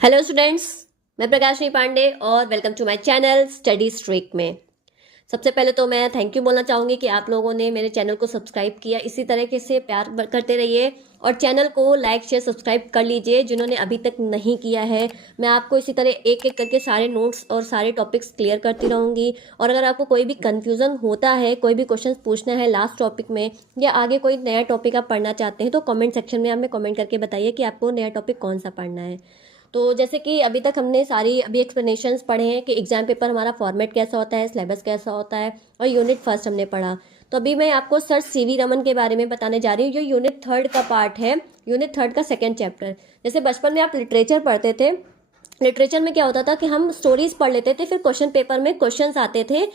Hello students, मैं प्रकाशनी पांडे और welcome to my channel study streak में। सबसे पहले तो मैं थैंक यू बोलना चाहूँगी कि आप लोगों ने मेरे चैनल को सब्सक्राइब किया। इसी तरीके से प्यार करते रहिए और चैनल को लाइक शेयर सब्सक्राइब कर लीजिए जिन्होंने अभी तक नहीं किया है। मैं आपको इसी तरह एक एक करके सारे नोट्स और सारे टॉपिक्स क्लियर करती रहूँगी। और अगर आपको कोई भी कन्फ्यूज़न होता है, कोई भी क्वेश्चन पूछना है लास्ट टॉपिक में, या आगे कोई नया टॉपिक आप पढ़ना चाहते हैं, तो कमेंट सेक्शन में हमें कमेंट करके बताइए कि आपको नया टॉपिक कौन सा पढ़ना है। तो जैसे कि अभी तक हमने सारी अभी एक्सप्लेनेशंस पढ़े हैं कि एग्जाम पेपर हमारा फॉर्मेट कैसा होता है, सिलेबस कैसा होता है, और यूनिट फर्स्ट हमने पढ़ा। तो अभी मैं आपको सर सीवी रमन के बारे में बताने जा रही हूँ। जो यूनिट थर्ड का पार्ट है, यूनिट थर्ड का सेकेंड चैप्टर। जैसे बचपन में आप लिटरेचर पढ़ते थे, लिटरेचर में क्या होता था कि हम स्टोरीज पढ़ लेते थे, फिर क्वेश्चन पेपर में क्वेश्चंस आते थे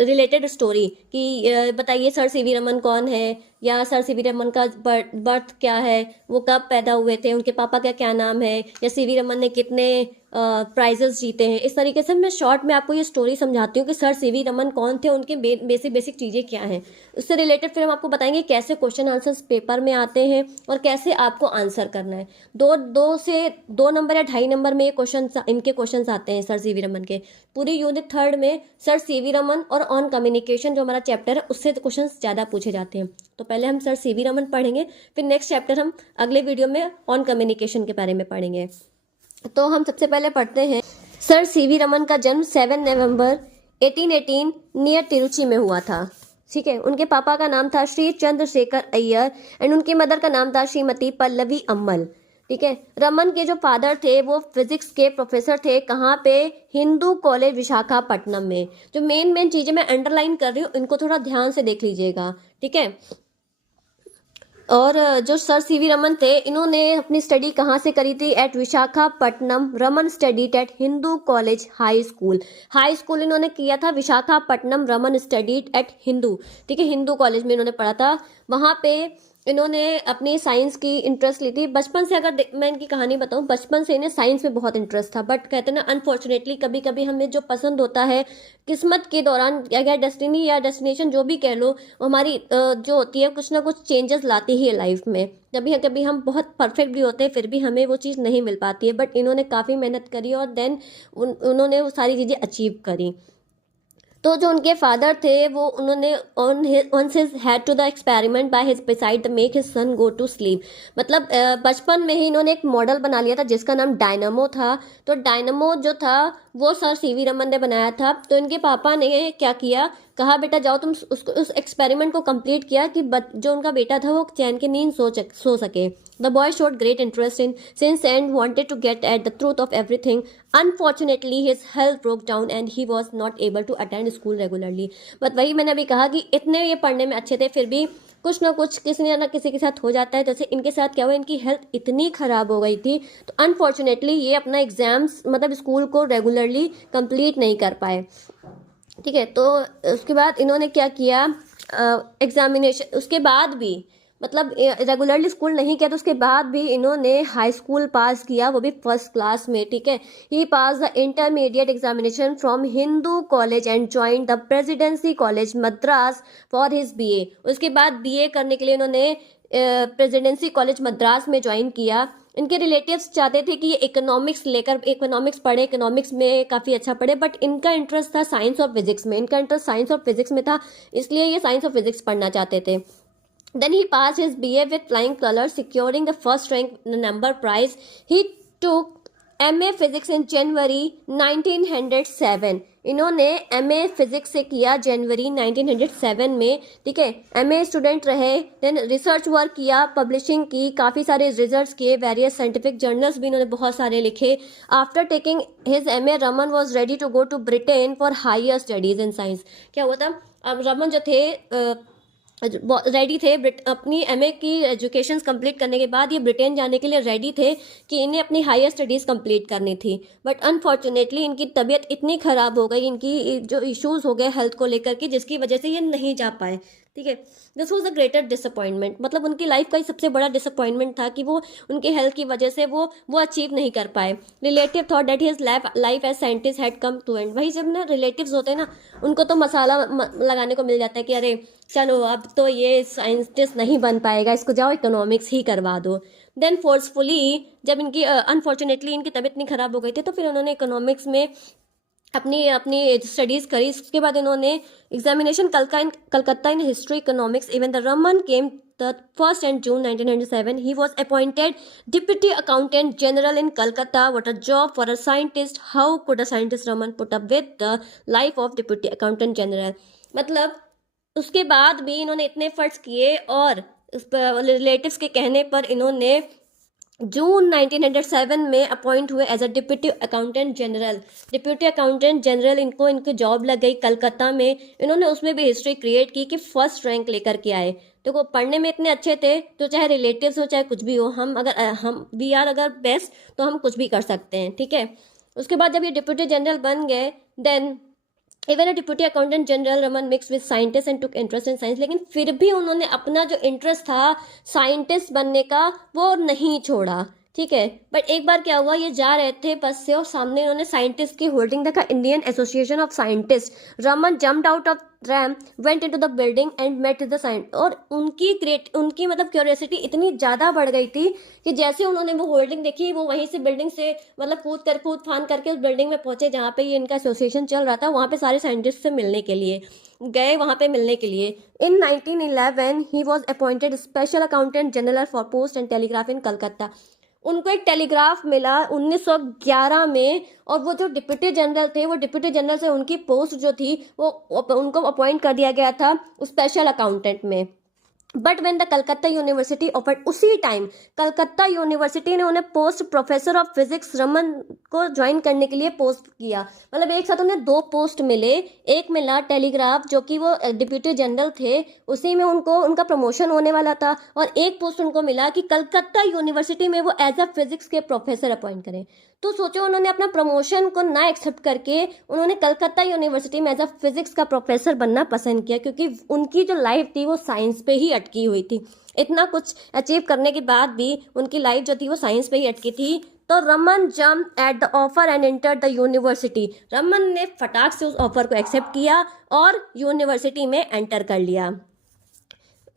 रिलेटेड स्टोरी कि बताइए सर सीवी रमन कौन है, या सर सीवी रमन का बर्थ क्या है, वो कब पैदा हुए थे, उनके पापा का क्या नाम है, या सीवी रमन ने कितने प्राइजेस जीते हैं। इस तरीके से मैं शॉर्ट में आपको ये स्टोरी समझाती हूँ कि सर सीवी रमन कौन थे, उनके बेसिक बेसिक चीज़ें क्या हैं। उससे रिलेटेड फिर हम आपको बताएंगे कैसे क्वेश्चन आंसर्स पेपर में आते हैं और कैसे आपको आंसर करना है। दो नंबर या 2.5 नंबर में ये क्वेश्चन, इनके क्वेश्चन आते हैं सर सीवी रमन के। पूरी यूनिट थर्ड में सर सीवी रमन और ऑन कम्युनिकेशन जो हमारा चैप्टर है उससे क्वेश्चन ज़्यादा पूछे जाते हैं। तो पहले हम सर सीवी रमन पढ़ेंगे, फिर नेक्स्ट चैप्टर हम अगले वीडियो में ऑन कम्युनिकेशन के बारे में पढ़ेंगे। तो हम सबसे पहले पढ़ते हैं। सर सीवी रमन का जन्म 7 नवंबर 1818 नियर तिरुचि में हुआ था। ठीक है। उनके पापा का नाम था श्री चंद्रशेखर अय्यर एंड उनकी मदर का नाम था श्रीमती पल्लवी अम्मल। ठीक है। रमन के जो फादर थे वो फिजिक्स के प्रोफेसर थे। कहाँ पे? हिंदू कॉलेज विशाखापट्टनम में। जो मेन चीजें मैं अंडरलाइन कर रही हूँ इनको थोड़ा ध्यान से देख लीजिएगा। ठीक है। और जो सर सीवी रमन थे इन्होंने अपनी स्टडी कहाँ से करी थी? At Visakhapatnam. Raman studied at Hindu College high school. High school इन्होंने किया था विशाखापट्टनम। Raman studied at Hindu. ठीक है, हिंदू कॉलेज में इन्होंने पढ़ा था। वहाँ पे इन्होंने अपनी साइंस की इंटरेस्ट ली थी बचपन से। अगर मैं इनकी कहानी बताऊं, बचपन से इन्हें साइंस में बहुत इंटरेस्ट था, बट कहते हैं ना अनफॉर्चुनेटली कभी कभी हमें जो पसंद होता है किस्मत के दौरान, या डेस्टिनी या डेस्टिनेशन जो भी कह लो, हमारी जो होती है कुछ ना कुछ चेंजेस लाती ही है लाइफ में। कभी कभी हम बहुत परफेक्ट भी होते हैं फिर भी हमें वो चीज़ नहीं मिल पाती है, बट इन्होंने काफ़ी मेहनत करी और देन उन्होंने वो सारी चीज़ें अचीव करी। तो जो उनके फादर थे वो उन्होंने once his had to the experiment by his beside to make his son go to sleep। मतलब बचपन में ही इन्होंने एक मॉडल बना लिया था जिसका नाम डायनामो था। तो डायनामो जो था वो सर सीवी रमन ने बनाया था। तो इनके पापा ने क्या किया, कहा बेटा जाओ तुम उस एक्सपेरिमेंट को कंप्लीट किया कि जो उनका बेटा था वो चैन की नींद सो सके। The boy showed great interest in science and wanted to get at the truth of everything. Unfortunately his health broke down and he was not able to attend school regularly. But वही मैंने अभी कहा कि इतने ये पढ़ने में अच्छे थे फिर भी कुछ ना कुछ किसी ना किसी के साथ हो जाता है। जैसे इनके साथ क्या हुआ, इनकी हेल्थ इतनी खराब हो गई थी तो अनफॉर्चुनेटली ये अपना एग्जाम्स मतलब स्कूल को रेगुलरली कंप्लीट नहीं कर पाए। ठीक है। तो उसके बाद इन्होंने क्या किया, एग्जामिनेशन उसके बाद भी मतलब रेगुलरली स्कूल नहीं किया तो उसके बाद भी इन्होंने हाई स्कूल पास किया, वो भी फर्स्ट क्लास में। ठीक है। He passed the intermediate examination from Hindu College and joined the Presidency College Madras for his BA. उसके बाद बीए करने के लिए इन्होंने प्रेसिडेंसी कॉलेज मद्रास में ज्वाइन किया। इनके रिलेटिव्स चाहते थे कि ये इकोनॉमिक्स पढ़े, इकोनॉमिक्स में काफ़ी अच्छा पढ़े, बट इनका इंटरेस्ट था साइंस और फिजिक्स में। इनका इंटरेस्ट साइंस और फिजिक्स में था, इसलिए ये साइंस और फिजिक्स पढ़ना चाहते थे। Then he passed his BA with flying colors, securing the first rank number prize. He took MA Physics in January 1907। इन्होंने MA फिजिक्स से किया जनवरी 1907 में। ठीक है। MA स्टूडेंट रहे, देन रिसर्च वर्क किया, पब्लिशिंग की, काफ़ी सारे रिजल्ट्स किए, वेरियस साइंटिफिक जर्नल्स भी इन्होंने बहुत सारे लिखे। After taking his MA Raman was ready to go to Britain for higher studies in science. क्या हुआ था, अब रमन जो थे रेडी थे अपनी MA की एजुकेशन कंप्लीट करने के बाद ये ब्रिटेन जाने के लिए रेडी थे कि इन्हें अपनी हायर स्टडीज़ कंप्लीट करनी थी। बट अनफॉर्चुनेटली इनकी तबीयत इतनी ख़राब हो गई, इनकी जो इश्यूज हो गए हेल्थ को लेकर के, जिसकी वजह से ये नहीं जा पाए। ठीक है। This was the greater disappointment. मतलब उनकी लाइफ का ही सबसे बड़ा डिसअपॉइंटमेंट था कि वो उनके हेल्थ की वजह से वो अचीव नहीं कर पाए। Relative thought that his life as scientist had come to end. वही जब ना रिलेटिव्स होते हैं ना उनको तो मसाला लगाने को मिल जाता है कि अरे चलो अब तो ये साइंटिस्ट नहीं बन पाएगा, इसको जाओ इकोनॉमिक्स ही करवा दो। देन फोर्सफुली जब इनकी अनफॉर्चुनेटली इनकी तबीयत इतनी खराब हो गई थी, तो फिर उन्होंने इकोनॉमिक्स में अपनी अपनी स्टडीज़ करी। इसके बाद इन्होंने examination Calcutta in history economics. Even the Raman came the 1st and June 1997. He was appointed Deputy Accountant General in Calcutta. What a job for a scientist. How could a scientist Raman put up with the life of Deputy Accountant General? मतलब उसके बाद भी इन्होंने इतने efforts किए और relatives के कहने पर इन्होंने जून 1907 में अपॉइंट हुए as a deputy accountant general. Deputy accountant general इनको इनकी जॉब लग गई कलकत्ता में। इन्होंने उसमें भी हिस्ट्री क्रिएट की कि फर्स्ट रैंक लेकर के आए। तो वो पढ़ने में इतने अच्छे थे, तो चाहे रिलेटिव्स हो चाहे कुछ भी हो, हम वी आर अगर बेस्ट तो हम कुछ भी कर सकते हैं, ठीक है। उसके बाद जब ये डिप्यूटी जनरल बन गए, then even a deputy accountant general Raman mix with scientist and took interest in science. लेकिन फिर भी उन्होंने अपना जो इंटरेस्ट था साइंटिस्ट बनने का वो नहीं छोड़ा, ठीक है। बट एक बार क्या हुआ, ये जा रहे थे बस से और सामने इन्होंने साइंटिस्ट की होल्डिंग देखा, Indian association of scientist. Raman jumped out of tram, went into the building and met the scientist. और उनकी मतलब क्यूरियोसिटी इतनी ज़्यादा बढ़ गई थी कि जैसे उन्होंने वो होल्डिंग देखी, वो वहीं से बिल्डिंग से मतलब कूद फान करके उस बिल्डिंग में पहुंचे जहाँ पे ये इनका एसोसिएशन चल रहा था। वहाँ पे सारे साइंटिस्ट से मिलने के लिए गए, वहाँ पे मिलने के लिए। In 1911 he was appointed special accountant general for post and telegraph in Calcutta. उनको एक टेलीग्राफ मिला 1911 में, और वो जो डिप्यूटी जनरल थे, वो डिप्यूटी जनरल से उनकी पोस्ट जो थी वो उनको अपॉइंट कर दिया गया था स्पेशल अकाउंटेंट में। But when the Calcutta university offered, उसी टाइम कलकत्ता यूनिवर्सिटी ने उन्हें post professor of physics Raman को ज्वाइन करने के लिए पोस्ट किया। मतलब एक साथ उन्हें 2 पोस्ट मिले। एक मिला टेलीग्राफ, जो कि वो डिप्यूटी जनरल थे, उसी में उनका प्रमोशन होने वाला था, और एक पोस्ट उनको मिला कि कलकत्ता यूनिवर्सिटी में वो एज अ फिजिक्स के प्रोफेसर अपॉइंट करें। तो सोचो, उन्होंने अपना प्रमोशन को ना एक्सेप्ट करके उन्होंने कलकत्ता यूनिवर्सिटी में एज अ फिजिक्स का प्रोफेसर बनना पसंद किया, क्योंकि उनकी जो लाइफ थी वो साइंस पे ही अटकी हुई थी। इतना कुछ अचीव करने के बाद भी उनकी लाइफ जो थी वो साइंस पे ही अटकी थी। तो Raman jump at the offer and enter the university. Raman ने फटाक से उस ऑफर को एक्सेप्ट किया और यूनिवर्सिटी में एंटर कर लिया।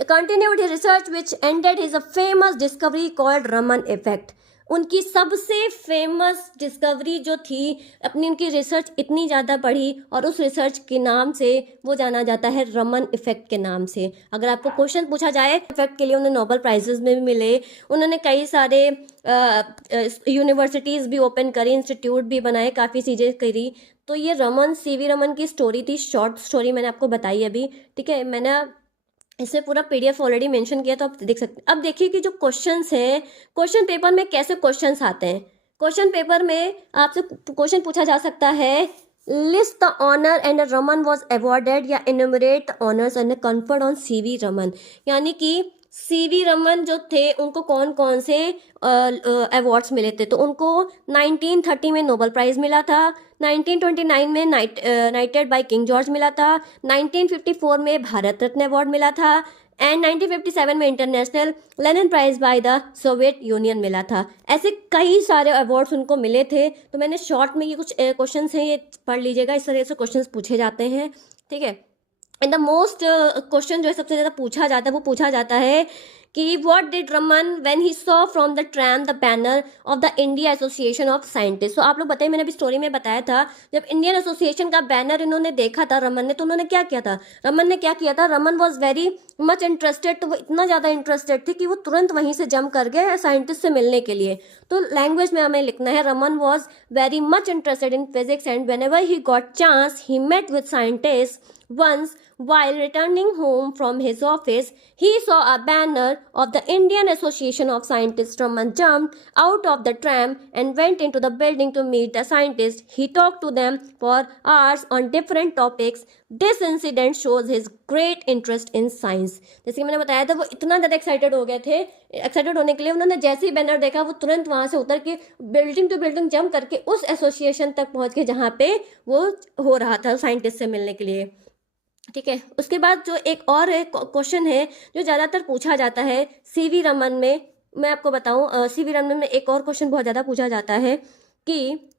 Continued his research which ended his famous discovery called Raman effect। उनकी सबसे फेमस डिस्कवरी जो थी, अपनी उनकी रिसर्च इतनी ज़्यादा बढ़ी और उस रिसर्च के नाम से वो जाना जाता है रमन इफेक्ट के नाम से। अगर आपको क्वेश्चन पूछा जाए, इफेक्ट के लिए उन्हें नोबेल प्राइजेस में भी मिले, उन्होंने कई सारे यूनिवर्सिटीज़ भी ओपन करी, इंस्टीट्यूट भी बनाए, काफ़ी चीज़ें करी। तो ये रमन, सीवी रमन की स्टोरी थी, शॉर्ट स्टोरी मैंने आपको बताई अभी, ठीक है। मैंने इसमें पूरा पीडीएफ ऑलरेडी मेंशन किया, तो आप देख सकते हैं। अब देखिए कि जो क्वेश्चंस हैं, क्वेश्चन पेपर में कैसे क्वेश्चंस आते हैं। क्वेश्चन पेपर में आपसे क्वेश्चन पूछा जा सकता है, list the honour and Raman was awarded, या enumerate the honours and conferred on CV Raman. यानी कि सीवी रमन जो थे उनको कौन कौन से अवार्ड्स मिले थे। तो उनको 1930 में नोबेल प्राइज़ मिला था, 1929 में नाइटेड बाय किंग जॉर्ज मिला था, 1954 में भारत रत्न अवार्ड मिला था, एंड 1957 में international Lenin prize by the Soviet Union मिला था। ऐसे कई सारे अवार्ड्स उनको मिले थे। तो मैंने शॉर्ट में ये कुछ क्वेश्चन हैं, ये पढ़ लीजिएगा, इस तरह से क्वेश्चन पूछे जाते हैं, ठीक है। एंड द मोस्ट क्वेश्चन जो है सबसे ज़्यादा पूछा जाता है, वो पूछा जाता है कि what did Raman when he saw from the tram the banner of the India association of scientist. तो आप लोग बताइए, मैंने अभी स्टोरी में बताया था, जब इंडियन एसोसिएशन का बैनर इन्होंने देखा था रमन ने, तो उन्होंने क्या किया था, Raman was very much interested. तो वो इतना ज़्यादा इंटरेस्टेड थे कि वो तुरंत वहीं से जंप कर गए साइंटिस्ट से मिलने के लिए। तो लैंग्वेज में हमें लिखना है, Raman was very much interested in physics and whenever he got chance he met with scientist. Once, while returning home from his office, he saw a banner of the Indian Association of Scientists. Raman jumped out of the tram and went into the building to meet the scientists. He talked to them for hours on different topics. This incident shows his great interest in science। जैसे कि मैंने बताया था, वो इतना ज़्यादा excited हो गए थे। एक्साइटेड होने के लिए उन्होंने जैसे ही बैनर देखा, वो तुरंत वहाँ से उतर के बिल्डिंग टू बिल्डिंग जंप करके उस एसोसिएशन तक पहुँच के जहाँ पे वो हो रहा था साइंटिस्ट से मिलने के लिए, ठीक है। उसके बाद जो एक और क्वेश्चन है जो ज़्यादातर पूछा जाता है सीवी रमन में, मैं आपको बताऊं, सीवी रमन में एक और क्वेश्चन बहुत ज़्यादा पूछा जाता है कि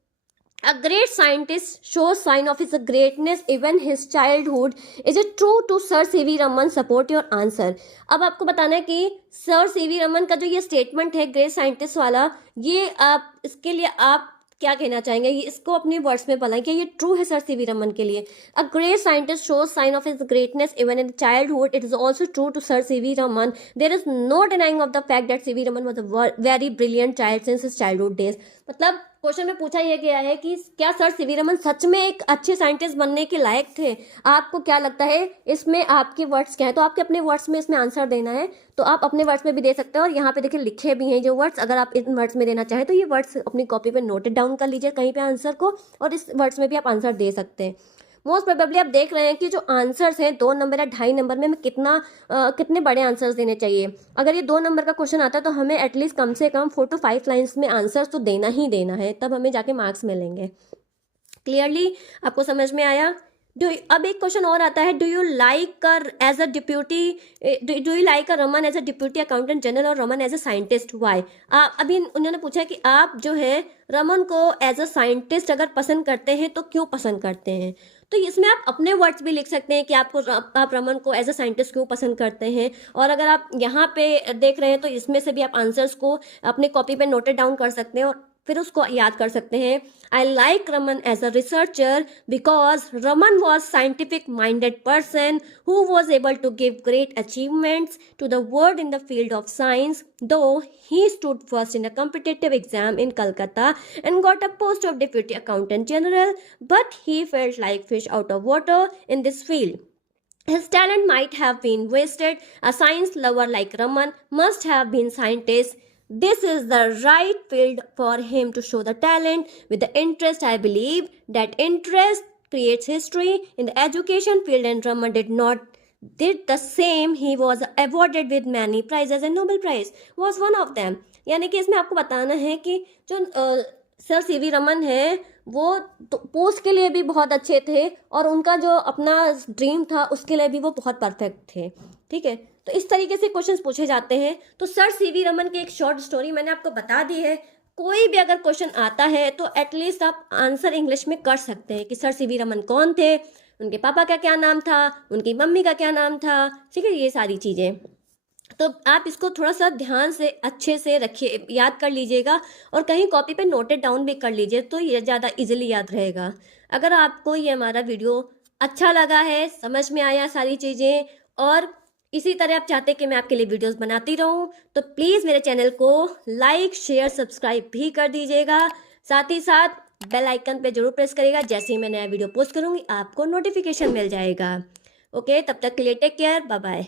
A great scientist shows sign of his greatness even his childhood. Is it true to Sir C.V. Raman? Support your answer. अब आपको बताना है कि सर सीवी रमन का जो ये स्टेटमेंट है ग्रेट साइंटिस्ट वाला, ये आप इसके लिए आप क्या कहना चाहेंगे? ये इसको अपने वर्ड्स में बताएं कि ये ट्रू है सर सीवी रमन के लिए. A great scientist shows sign of his greatness even in childhood. It is also true to sir CV Raman. There is no denying of the fact that CV Raman was a very brilliant child since his childhood days. मतलब question में पूछा यह गया है कि क्या sir CV Raman सच में एक अच्छे साइंटिस्ट बनने के लायक थे? आपको क्या लगता है? इसमें आपके वर्ड्स क्या है? तो आपके अपने वर्ड्स में इसमें आंसर देना है, तो आप अपने वर्ड्स में भी दे सकते हो. और यहाँ पे देखिए लिखे भी हैं जो वर्ड्स. अगर आप इन वर्ड्स में देना चाहें तो ये वर्ड्स अपनी कॉपी पे नोटेड डाउन कर लीजिए कहीं पे आंसर को, और इस वर्ड्स में भी आप आंसर दे सकते हैं. मोस्ट प्रोबेबली आप देख रहे हैं कि जो आंसर्स हैं 2 नंबर या 2.5 नंबर में हमें कितने बड़े आंसर्स देने चाहिए. अगर ये 2 नंबर का क्वेश्चन आता है तो हमें एटलीस्ट कम से कम 4 to 5 लाइन्स में आंसर्स तो देना ही देना है, तब हमें जाके मार्क्स मिलेंगे. क्लियरली आपको समझ में आया? अब एक क्वेश्चन और आता है, do you like as a deputy do you like Raman as a deputy accountant general और Raman as a scientist? Why? अभी उन्होंने पूछा कि आप जो है रमन को एज अ साइंटिस्ट अगर पसंद करते हैं तो क्यों पसंद करते हैं. तो इसमें आप अपने वर्ड्स भी लिख सकते हैं कि आप रमन को एज अ साइंटिस्ट क्यों पसंद करते हैं. और अगर आप यहाँ पे देख रहे हैं तो इसमें से भी आप आंसर्स को अपने कॉपी पे नोटेड डाउन कर सकते हैं और फिर उसको याद कर सकते हैं. I like Raman as a researcher because Raman was scientific minded person who was able to give great achievements to the world in the field of science, though he stood first in a competitive exam in Calcutta and got a post of deputy accountant general, but he felt like fish out of water in this field. His talent might have been wasted. A science lover like Raman must have been scientist. This is the right field for him to show the talent with the interest. I believe that interest creates history in the education field, and Raman did the same. He was awarded with many prizes and Nobel Prize was one of them. यानी कि इसमें आपको बताना है कि जो sir CV Raman है वो तो पोस्ट के लिए भी बहुत अच्छे थे और उनका जो अपना ड्रीम था उसके लिए भी वो बहुत परफेक्ट थे. ठीक है, तो इस तरीके से क्वेश्चंस पूछे जाते हैं. तो सर सीवी रमन की एक शॉर्ट स्टोरी मैंने आपको बता दी है. कोई भी अगर क्वेश्चन आता है तो एटलीस्ट आप आंसर इंग्लिश में कर सकते हैं कि सर सीवी रमन कौन थे, उनके पापा का क्या नाम था, उनकी मम्मी का क्या नाम था. ठीक है, ये सारी चीज़ें. तो आप इसको थोड़ा सा ध्यान से अच्छे से रखिए, याद कर लीजिएगा और कहीं कॉपी पे नोटेड डाउन भी कर लीजिए तो ये ज़्यादा इजीली याद रहेगा. अगर आपको ये हमारा वीडियो अच्छा लगा है, समझ में आया सारी चीज़ें, और इसी तरह आप चाहते हैं कि मैं आपके लिए वीडियोस बनाती रहूं, तो प्लीज़ मेरे चैनल को लाइक शेयर सब्सक्राइब भी कर दीजिएगा. साथ ही साथ बेल आइकन पे जरूर प्रेस करिएगा. जैसे ही मैं नया वीडियो पोस्ट करूँगी आपको नोटिफिकेशन मिल जाएगा. ओके, तब तक के लिए टेक केयर, बाय बाय.